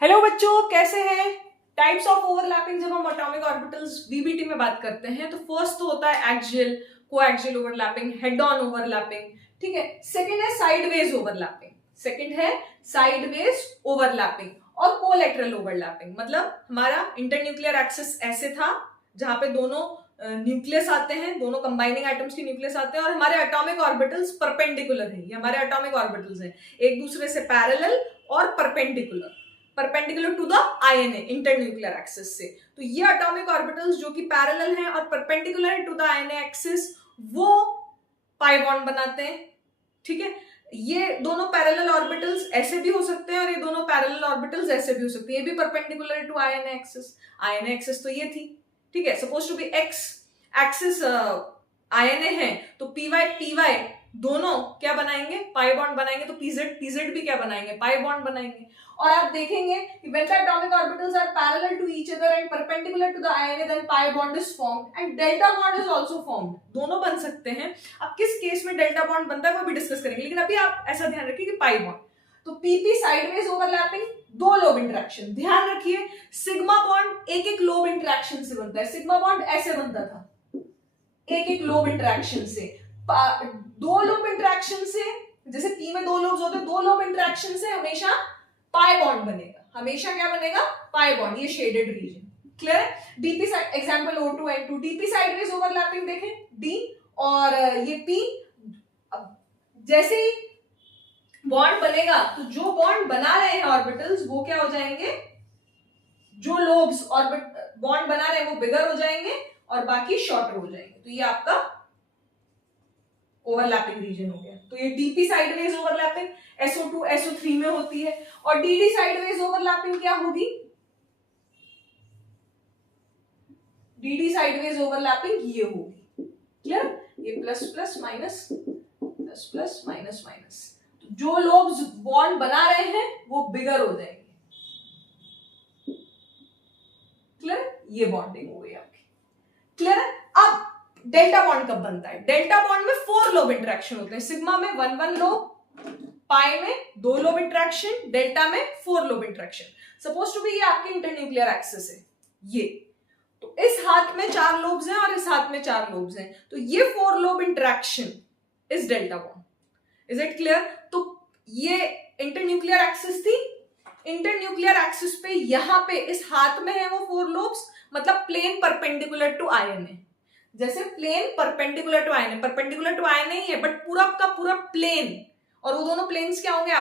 Hello बच्चों, कैसे हैं। टाइप्स ऑफ ओवरलैपिंग जब हम एटॉमिक ऑर्बिटल्स वीबीटी में बात करते हैं तो फर्स्ट तो होता है axial, coaxial overlapping, head on overlapping. ठीक है। सेकंड है साइडवेज ओवरलैपिंग और कोलैटरल ओवरलैपिंग। मतलब हमारा इंटरन्यूक्लियर एक्सिस ऐसे था जहां पे दोनों न्यूक्लियस आते हैं, दोनों कंबाइनिंग एटम्स के न्यूक्लियस आते हैं और हमारे एटॉमिक ऑर्बिटल्स परपेंडिकुलर हैं। ये हमारे एटॉमिक ऑर्बिटल्स हैं, एक दूसरे से पैरेलल और perpendicular to the INA internuclear axis से। तो ये एटॉमिक ऑर्बिटल्स जो कि पैरेलल हैं और perpendicular to the INA axis वो पाई बॉन्ड बनाते हैं। ठीक है। ये दोनों पैरेलल ऑर्बिटल्स ऐसे भी हो सकते हैं और ये दोनों पैरेलल ऑर्बिटल्स ऐसे भी हो सकते हैं। ये भी परपेंडिकुलर टू आईएनए एक्सिस तो ये थी। ठीक है। Suppose to be x axis INA है तो पीवाई दोनों क्या बनाएंगे, पाई बॉन्ड बनाएंगे। तो पीजेड भी क्या बनाएंगे, पाई बॉन्ड बनाएंगे। और आप देखेंगे कि when the atomic orbitals are parallel to each other and perpendicular to the INA, then pi bond is formed and delta bond is also formed. दोनों बन सकते हैं। अब किस केस में डेल्टा बॉन्ड बनता है वो भी डिस्कस करेंगे, लेकिन अभी आप ऐसा ध्यान रखिए कि पाई बॉन्ड। तो पीपी साइडवेज ओवरलैपिंग, दो लोब इंटरेक्शन। ध्यान रखिए सिग्मा बॉन्ड एक एक लोब इंटरेक्शन से बनता है। सिग्मा बॉन्ड ऐसे बनता था, एक एक लोब इंटरेक्शन से। दो लोब इंटरेक्शन से, जैसे पी में दो लोब्स होते हैं, दो लोब इंटरेक्शन से हमेशा पाई बॉन्ड बनेगा। हमेशा क्या बनेगा, पाई बॉन्ड। ये शेडेड रीजन क्लियर है। DP side example O2N2, DP sideways overlapping देखें डी और ये पी। जैसे ही बॉन्ड बनेगा तो जो बॉन्ड बना रहे हैं ऑर्बिटल्स वो क्या हो जाएंगे, जो लोब्स ऑर्बिट बॉन्ड बना रहे हैं वो बिगर हो जाएंगे और बाकी शॉर्टर हो जाएंगे। तो ये आपका ओवरलैपिंग रीजन हो गया। तो ये DP sideways overlapping SO2 SO3 में होती है। और डीडी साइडवेज ओवरलैपिंग क्या होगी, डीडी साइडवेज ओवरलैपिंग ये होगी। क्लियर। ये plus plus minus plus plus minus minus. तो जो लोब्स बॉन्ड बना रहे हैं वो बिगर हो जाएंगे। क्लियर। ये बॉन्डिंग हो गई आपकी। क्लियर है। अब डेल्टा बॉन्ड कब बनता है, डेल्टा बॉन्ड में 4 लोब इंटरेक्शन होते हैं। सिग्मा में 1 लोब, पाई में 2 लोब इंटरेक्शन, डेल्टा में 4 lobe interaction. Suppose to be ये आपकी इंटरन्यूक्लियर एक्सिस है ये, तो इस हाथ में 4 लोब्स हैं और इस हाथ में 4 लोब्स हैं। तो ये 4 lobe interaction is delta bond. Is it clear. तो ये इंटरन्यूक्लियर एक्सिस थी, इंटरन्यूक्लियर एक्सिस पे यहां पे इस हाथ में है वो 4 लोब्स, मतलब प्लेन परपेंडिकुलर टू आईएनए। जैसे प्लेन परपेंडिकुलर टू आईएनए ही है बट पूरा का पूरा प्लेन, और वो दोनों प्लेन्स क्या होंगे